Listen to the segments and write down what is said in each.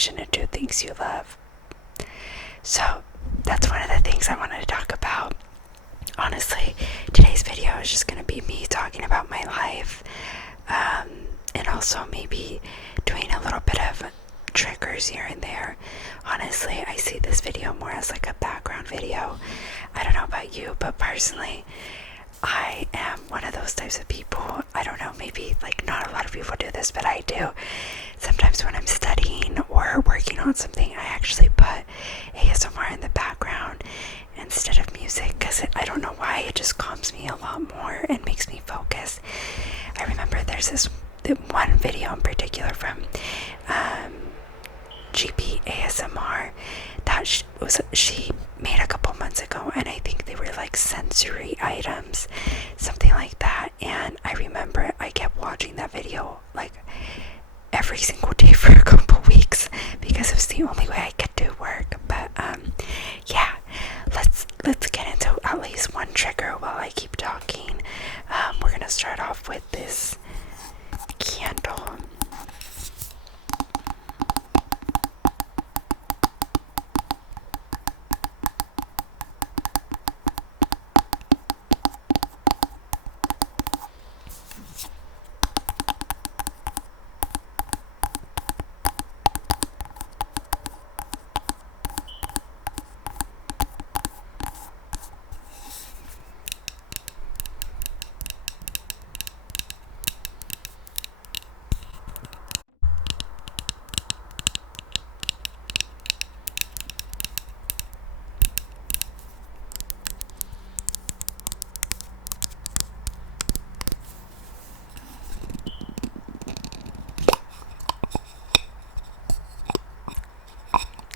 motivation to do things you love. So that's one of the things I wanted to talk about. Honestly, today's video is just going to be me talking about my life, and also maybe doing a little bit of triggers here and there. Honestly, I see this video more as like a background video. I don't know about you, but personally, I am one of those types of people. I don't know, maybe like not a lot of people do this, but I do. Sometimes when I'm studying or working on something, I actually put ASMR in the background instead of music, because I don't know why, it just calms me a lot more and makes me focus. I remember there's this one video in particular from GP ASMR that she made a couple months ago, and I think they were like sensory items, something like that. And I remember I kept watching that video like every single day for a couple weeks because it was the only way I could do work. But yeah, let's get into at least one trigger while I keep talking. We're gonna start off with this candle.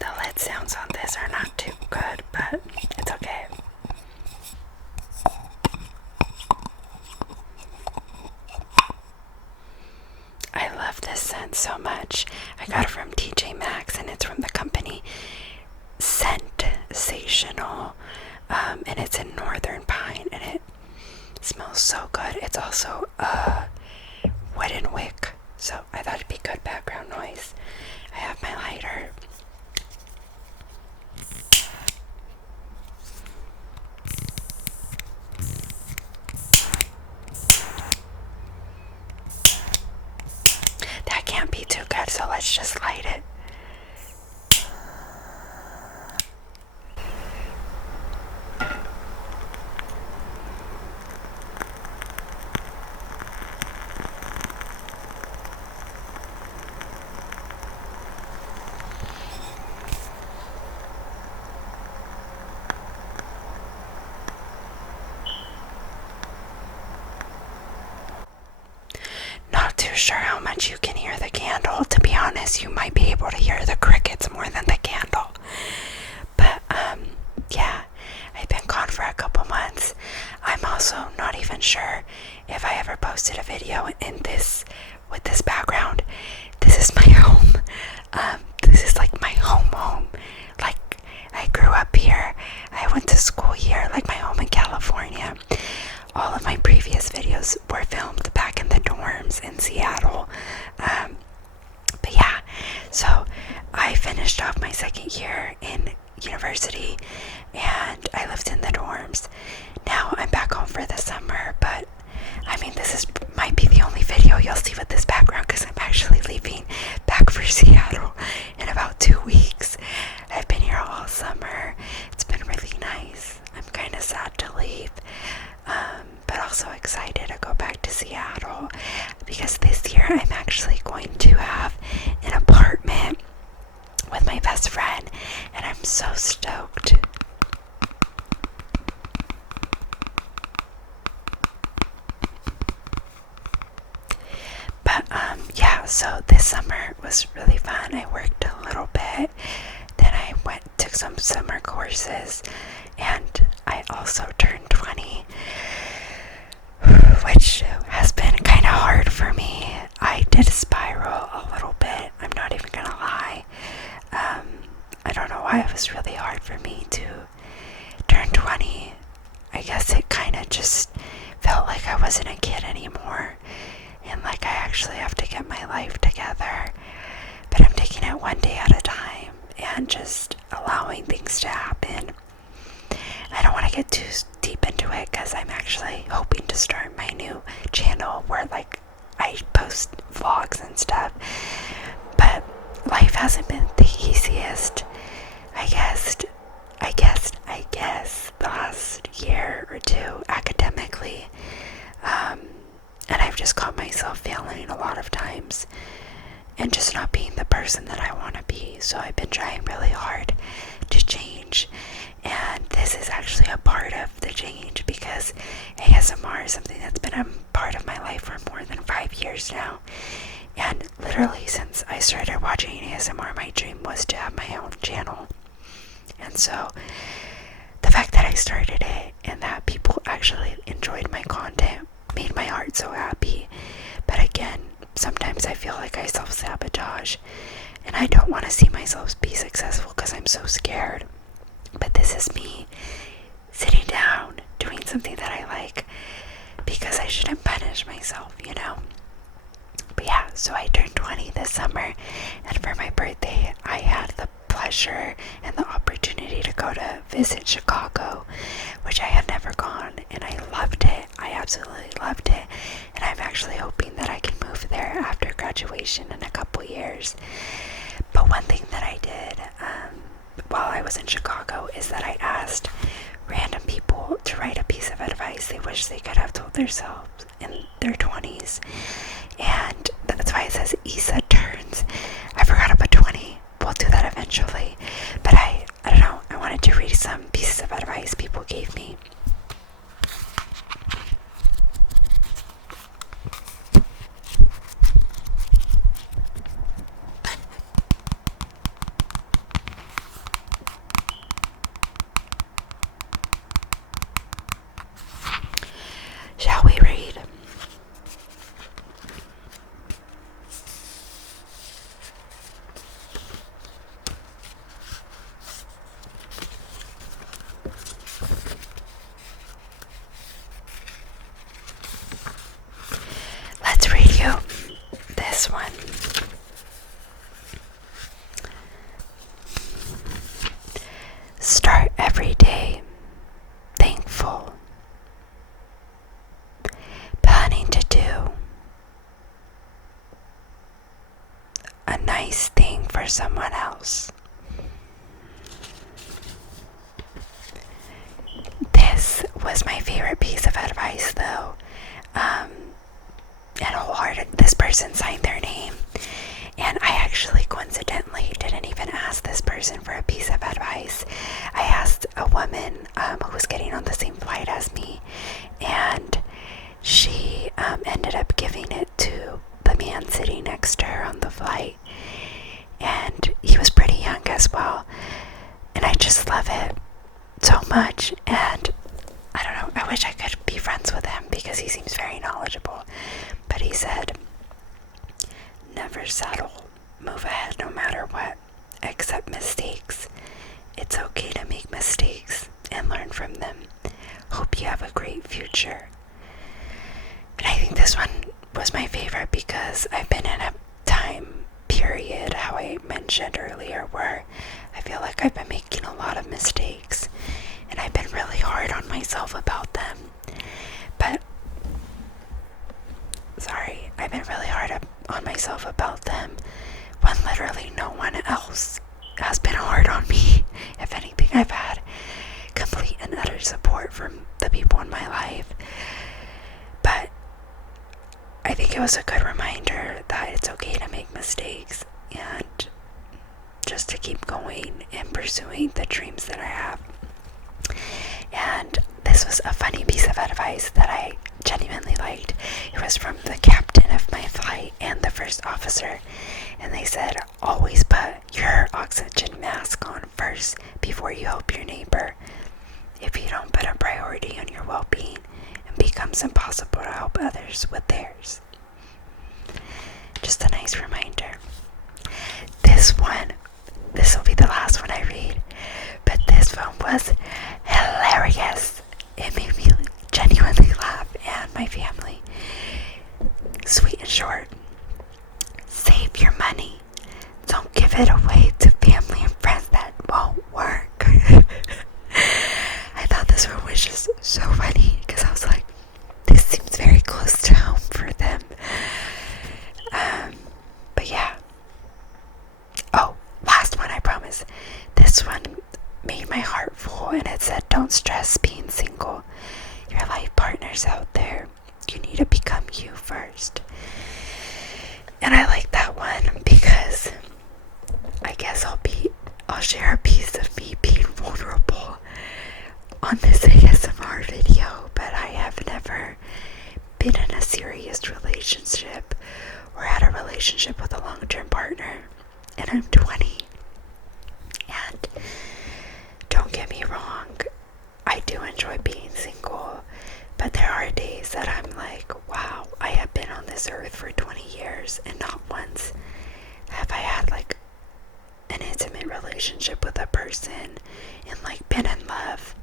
The lid sounds on this are not too good, but it's okay. I love this scent so much. I got it from TJ Maxx, and it's from the company Scentsational, and it's in Northern Pine, and it smells so good. It's also a wooden wick, so I thought it'd be good background noise. I have my lighter. That can't be too good, so let's just light it. Not too sure how much you can hear the candle. To be honest, you might be able to hear the crickets more than the candle. But yeah, I've been gone for a couple months. I'm also not even sure if I ever posted a video in this with this background. This is my home. This is like my home. Like, I grew up here. I went to school here, like my home in California. All of my previous videos were filmed back in the dorms in Seattle. But yeah, so I finished off my second year in university and I lived in the dorms. Now I'm back home for the summer, but I mean, might be the only video you'll see with this background because I'm actually leaving back for Seattle in about 2 weeks. I've been here all summer. It's been really nice. I'm kind of sad to leave, but also excited to go back to Seattle because this year I'm actually going to have an apartment with my best friend, and I'm so stoked. But yeah, so this summer was really fun. I worked a little bit, then I took some summer courses, and I also turned 20, which has been kind of hard for me. I did spiral a little bit, I'm not even gonna lie. I don't know why it was really hard for me to turn 20. I guess it kind of just felt like I wasn't a kid anymore, and like I actually have to get my life together. But I'm taking taking it one day at a time and just allowing things to happen. I don't want to get too deep into it because I'm actually hoping to start my new channel where like I post vlogs and stuff. But life hasn't been the easiest. I guess the last year or two academically. And I've just caught myself failing a lot of times and just not being the person that I want to be. So I've been trying really hard to change. And this is actually a part of the change because ASMR is something that's been a part of my life for more than 5 years now. And literally since I started watching ASMR, my dream was to have my own channel. And so the fact that I started it and that people actually enjoyed my content made my heart so happy. But again, sometimes I feel like I self-sabotage and I don't want to see myself be successful because I'm so scared. But this is me sitting down doing something that I like because I shouldn't punish myself, you know. But yeah, so I turned 20 this summer, and for my birthday I had the pleasure and the opportunity to go to visit Chicago, which I had never gone, and I loved it. I absolutely loved it, and I'm actually hoping that I can move there after graduation in a couple years. But one thing that I did while I was in Chicago is that I asked random people to write a piece of advice they wish they could have told themselves in their 20s. And that's why it says Isa turns. I forgot about 20. We'll do that eventually. But I don't know. I wanted to read some pieces of advice people gave me. Shall we read? Let's read you this one. Start every day thankful. Planning to do a nice thing for someone else. This was my favorite piece of advice though. And wholehearted, this person signed their name. And I actually coincidentally didn't even ask this person for a piece of advice. I asked a woman who was getting on the same flight as me, and she ended up giving it to the man sitting next to her on the flight. And he was pretty young as well. And I just love it so much. And I don't know, I wish I could be friends with him because he seems very knowledgeable. But he said, never settle, move ahead no matter what, accept mistakes. It's okay to make mistakes and learn from them. Hope you have a great future. And I think this one was my favorite because I've been in a time period, how I mentioned earlier, where I feel like I've been making a lot of mistakes and I've been really hard on myself about them. I've been really hard on myself about them when literally no one else has been hard on me. If anything, I've had complete and utter support from the people in my life. But I think it was a good reminder that it's okay to make mistakes and just to keep going and pursuing the dreams that I have. And this was a funny piece of advice that I genuinely liked. It was from the captain of my flight and the first officer, and they said, always put your oxygen mask on first before you help your neighbor. If you don't put a priority on your well-being, it becomes impossible to help others with theirs. Just a nice reminder. This will be the last one I read, but this one was hilarious. It made me genuinely laugh and my family. Sweet and short. Save your money. Don't give give it away to family and friends that won't work. I thought this one was just so funny because I was like, this seems very close to home for them. But yeah. Oh, last one, I promise. This one made my heart full, and it said, don't stress being single. Your life partner's out there. You need to become you first. And I like that one because I guess I'll share a piece of me being vulnerable on this ASMR video, but I have never been in a serious relationship or had a relationship with a long-term partner, and I'm 20. And don't get me wrong, I do enjoy being single, but there are days that I'm like, wow, I have been on this earth for 20 years and not once have I had like an intimate relationship with a person and like been in love,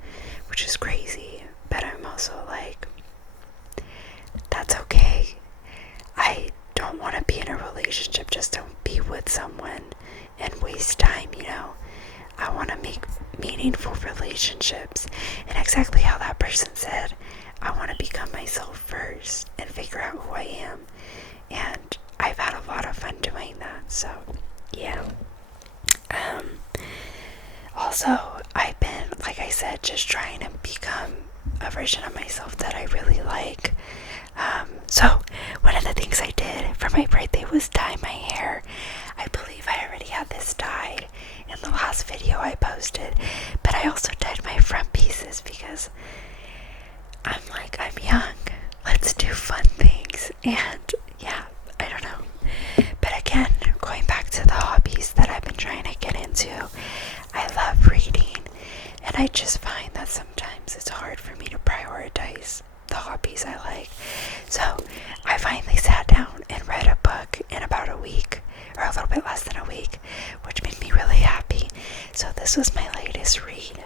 which is crazy. But I'm also like, that's okay. I don't want to be in a relationship just to be with someone and waste time, you know. I want to make meaningful relationships, and exactly how that person said, I want to become myself first and figure out who I am, and I've had a lot of fun doing that. So yeah. Also, I've been, like I said, just trying to become a version of myself that I really like. So one of the things I did for my birthday was dye my hair. I believe I already had this dyed in the last video I posted, but I also dyed my front pieces because I'm like, I'm young, let's do fun things. And yeah, I don't know. But again, going back to the hobbies that I've been trying to get into, I love reading, and I just find that sometimes it's hard for me to prioritize the hobbies I like. So I finally sat down and read a book in about a week, or a little bit less than a week, which made me really happy. So this was my latest read.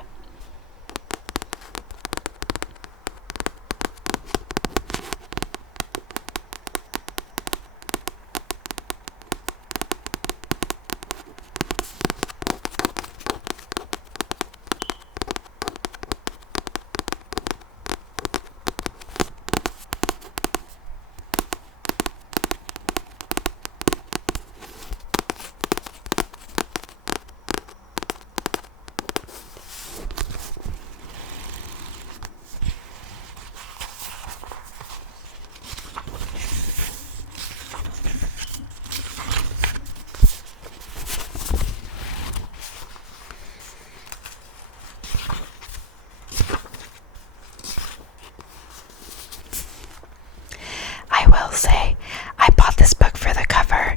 I will say, I bought this book for the cover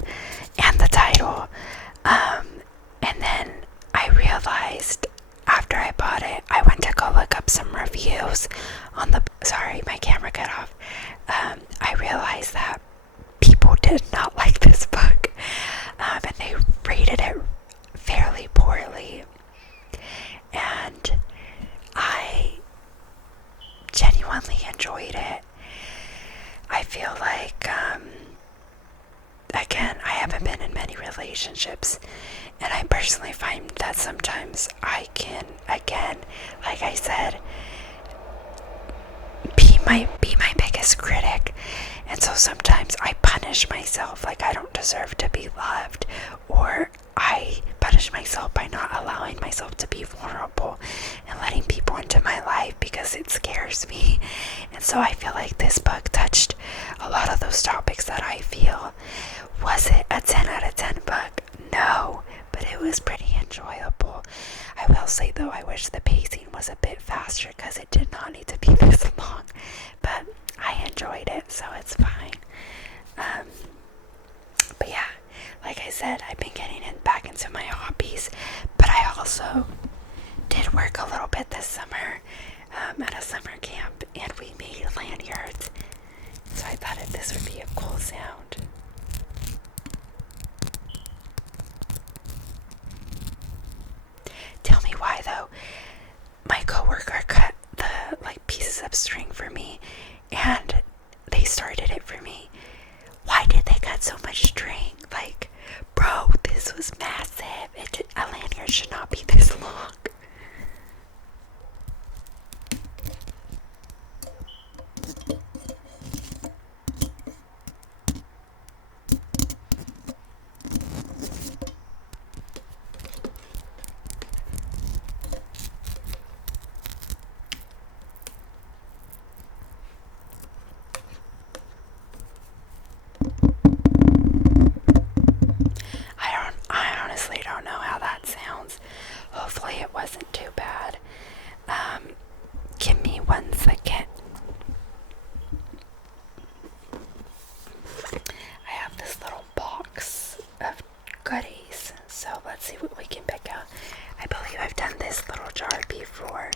and the title, and then I realized after I bought it, I went to go look up some reviews on the, sorry, my camera cut off. I realized that people did not like this book, and they rated it fairly poorly, and I genuinely enjoyed it. I feel like, again, I haven't been in many relationships, and I personally find that sometimes I can, again, like I said, be my biggest critic. And so sometimes I punish myself, like I don't deserve to be loved, or I punish myself by not allowing myself to be vulnerable and letting people into my life because it scares me. And so I feel like this book touched a lot of those topics that I feel. Was it a 10 out of 10 book? No, but it was pretty enjoyable. I will say though, I wish the pacing was a bit faster because it did not need to be this long, but I enjoyed it, so it's fine. But yeah, like I said, I've been getting back into my hobbies, but I also did work a little bit this summer at a summer camp, and we made lanyards, so I thought that this would be a cool sound. Tell me why though. My coworker cut the pieces of string for me, and they started it for me. Why did they cut so much string? Bro, this was massive. A lanyard should not be this long. I honestly don't know how that sounds. Hopefully it wasn't too bad. Give me 1 second. I have this little box of goodies, so let's see what we can pick out. I believe I've done this little jar before.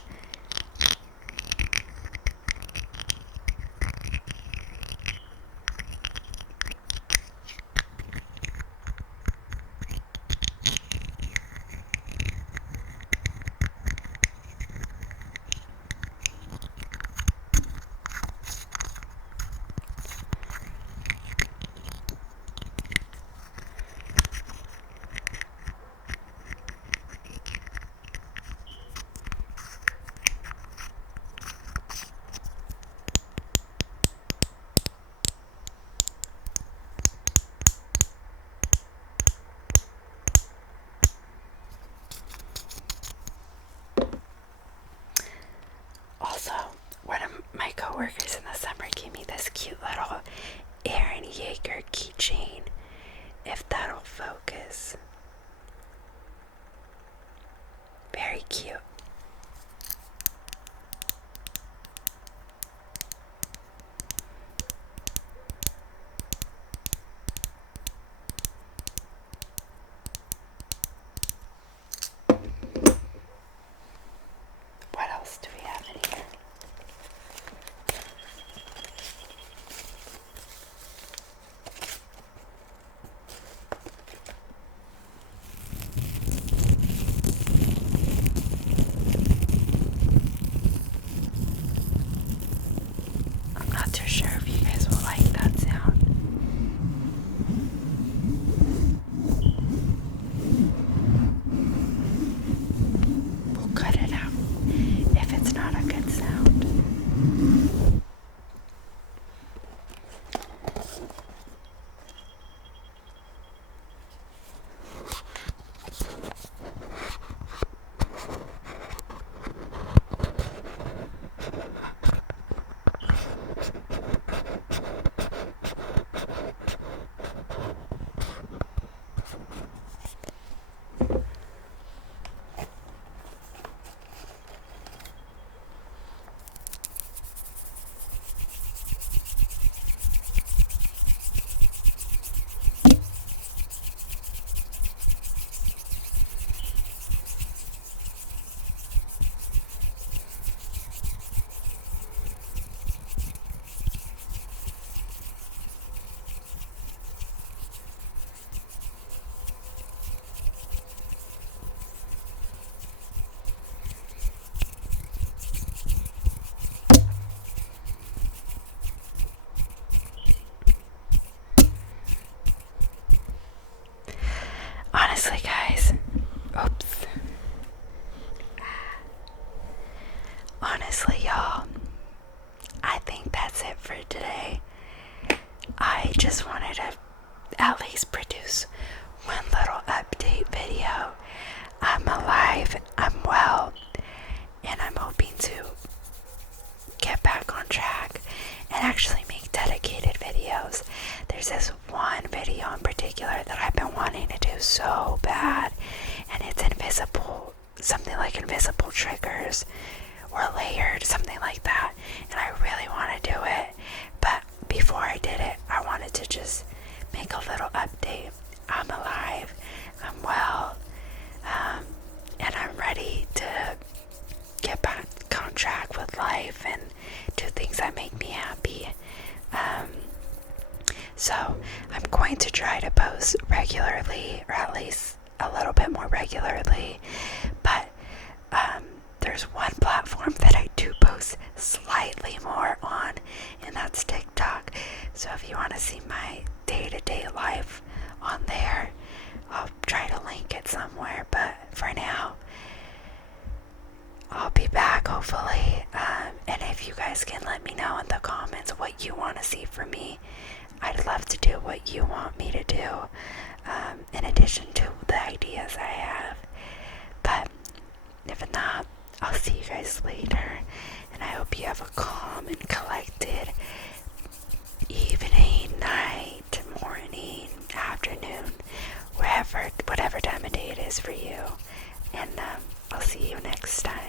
Also, one of my coworkers in the summer gave me this cute little Aaron Yeager keychain. If that'll focus. Very cute. What else do we have in here? I'm not too sure if you guys will like that sound. We'll cut it out if it's not a good sound. Honestly, guys, oops. Honestly, y'all, I think that's it for today. I just wanted to at least produce one little update video. I'm alive, I'm well, and I'm hoping to get back on track and actually make dedicated videos. There's this one video in particular that I've been wanting to do so bad, and it's invisible, something like invisible triggers or layered, something like that, and I really want to do it. But before I did it, I wanted to just make a little update. I'm alive, I'm well, and I'm ready to get back on track with life and do things that make me happy. So I'm going to try to post regularly, or at least a little bit more regularly, but there's one platform that I do post slightly more on, and that's TikTok. So if you want to see my day-to-day life on there, what you want to see from me. I'd love to do what you want me to do, in addition to the ideas I have. But if not, I'll see you guys later, and I hope you have a calm and collected evening, night, morning, afternoon, whatever time of day it is for you. And I'll see you next time.